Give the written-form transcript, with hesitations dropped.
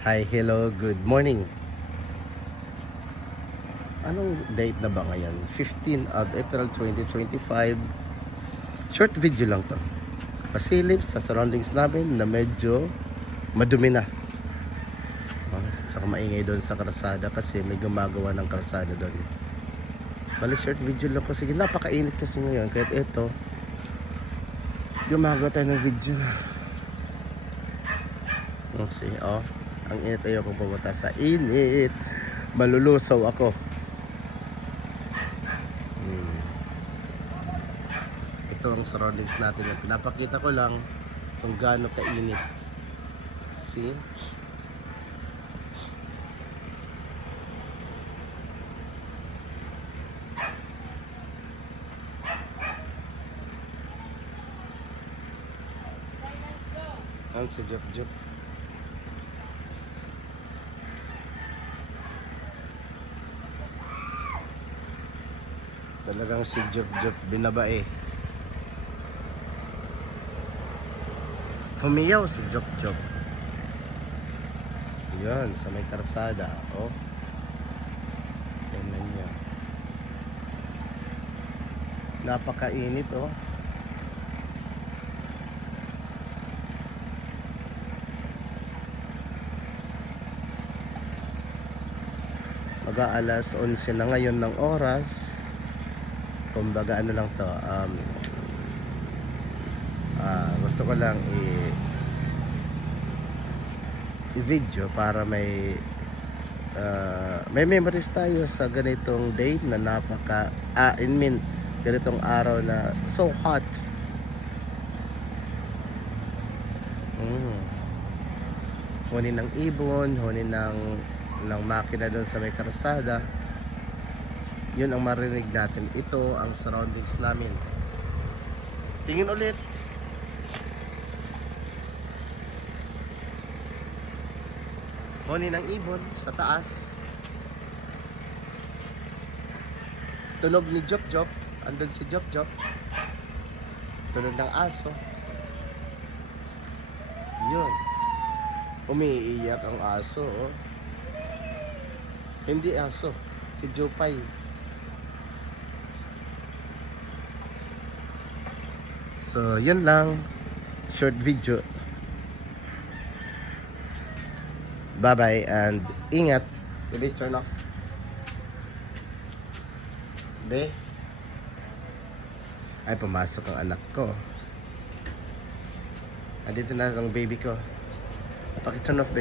Hi, hello, good morning. Anong date na ba ngayon? 15 of April 2025. Short video lang to. Pasilip sa surroundings namin na medyo madumi na. Saka maingay doon sa kalsada kasi may gumagawa ng kalsada doon. Bali short video lang ko. Sige, napakainit kasi ngayon. Kahit ito, gumagawa tayo ng video. See, ang init, ayoko pumunta sa init. Malulusaw ako. Ito ang surroundings natin. Pinapakita ko lang kung gaano kainit. See? Ang si Jok. Talagang si Jok binabae. Humiyaw si Jok. Yan, sa may karsada. Tingnan niya. Napakainit Mag-aalas 11 na ngayon ng oras. Kumbaga ano lang to, gusto ko lang i-video para may memories tayo sa ganitong date na ganitong araw na so hot. Huni ng ibon, huni ng makina doon sa may karsada. Yun ang marinig natin. Ito ang surroundings namin. Tingin ulit. Huni ng ibon sa taas. Tunog ni Jok. Andun si Jok. Tunog ng aso. Yun. Umiiyak ang aso. Hindi aso. Si Jopay. So, yun lang. Short video. Bye-bye and ingat. Did turn off? Be? Ay, pumasok ang anak ko. Andito na ang baby ko. Paki-turn off, baby.